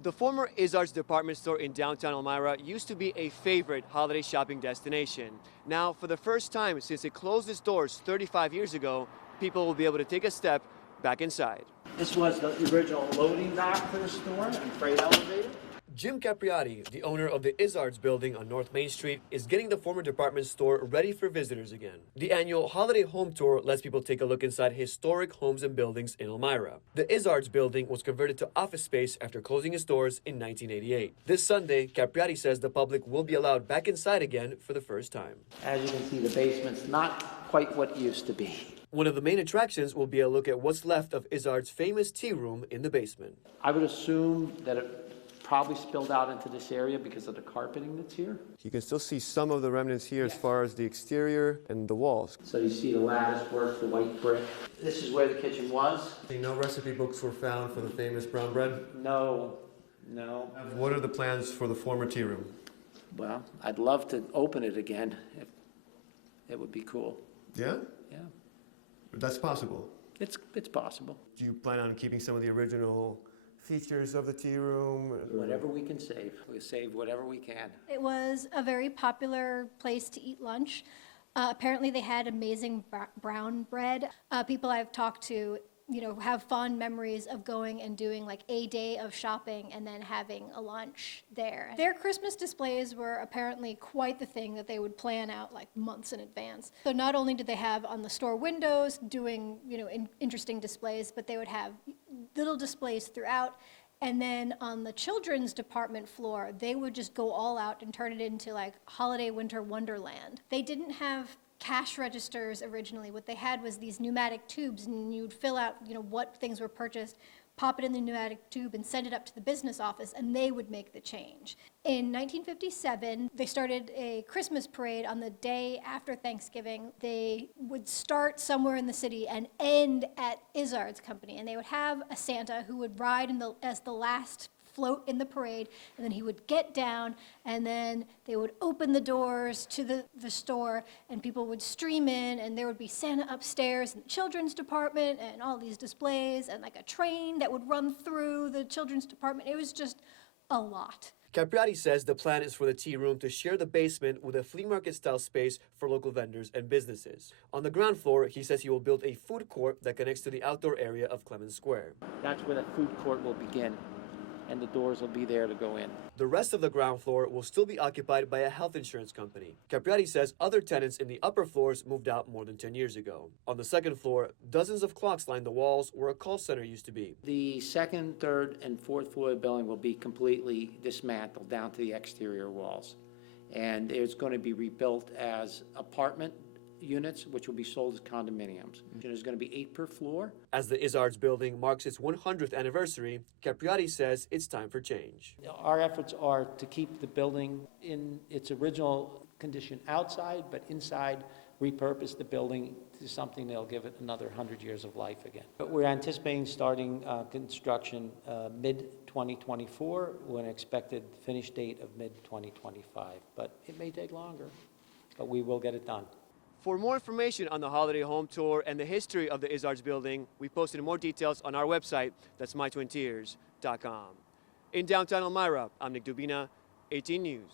The former Iszard's department store in downtown Elmira used to be a favorite holiday shopping destination. Now, for the first time since it closed its doors 35 years ago, people will be able to take a step back inside. This was the original loading dock for the store and freight elevator. Jim Capriati, the owner of the Iszard's building on North Main Street, is getting the former department store ready for visitors again. The annual Holiday Home Tour lets people take a look inside historic homes and buildings in Elmira. The Iszard's building was converted to office space after closing its doors in 1988. This Sunday, Capriati says the public will be allowed back inside again for the first time. As you can see, the basement's not quite what it used to be. One of the main attractions will be a look at what's left of Iszard's famous tea room in the basement. I would assume that it probably spilled out into this area because of the carpeting that's here. You can still see some of the remnants here as far as the exterior and the walls. So you see the lattice work, the white brick. This is where the kitchen was. No recipe books were found for the famous brown bread? No. What are the plans for the former tea room? Well, I'd love to open it again. It would be cool. Yeah? Yeah. That's possible. It's possible. Do you plan on keeping some of the original features of the tea room? Whatever we can save. We'll save whatever we can. It was a very popular place to eat lunch. Apparently they had amazing brown bread. People I've talked to, have fond memories of going and doing like a day of shopping and then having a lunch there. Their Christmas displays were apparently quite the thing that they would plan out like months in advance. So not only did they have on the store windows doing, interesting displays, but they would have little displays throughout. And then on the children's department floor, they would just go all out and turn it into like holiday winter wonderland. They didn't have cash registers originally. What they had was these pneumatic tubes, and you'd fill out, what things were purchased, pop it in the pneumatic tube and send it up to the business office, and they would make the change. In 1957, they started a Christmas parade on the day after Thanksgiving. They would start somewhere in the city and end at Iszard's company, and they would have a Santa who would ride as the last float in the parade, and then he would get down, and then they would open the doors to the store, and people would stream in, and there would be Santa upstairs in the children's department, and all these displays, and like a train that would run through the children's department. It was just a lot. Capriati says the plan is for the tea room to share the basement with a flea market-style space for local vendors and businesses. On the ground floor, he says he will build a food court that connects to the outdoor area of Clemens Square. That's where the food court will begin, and the doors will be there to go in. The rest of the ground floor will still be occupied by a health insurance company. Capriati says other tenants in the upper floors moved out more than 10 years ago. On the second floor, dozens of clocks line the walls where a call center used to be. The second, third, and fourth floor of the building will be completely dismantled down to the exterior walls. And it's going to be rebuilt as apartment units, which will be sold as condominiums. There's going to be 8 per floor. As the Iszard's building marks its 100th anniversary, Capriati says it's time for change. Our efforts are to keep the building in its original condition outside, but inside repurpose the building to something that'll give it another 100 years of life again. But we're anticipating starting construction mid-2024 with an expected finish date of mid-2025. But it may take longer, but we will get it done. For more information on the Holiday Home Tour and the history of the Iszard's building, we posted more details on our website, that's mytwintiers.com. In downtown Elmira, I'm Nick Dubina, 18 News.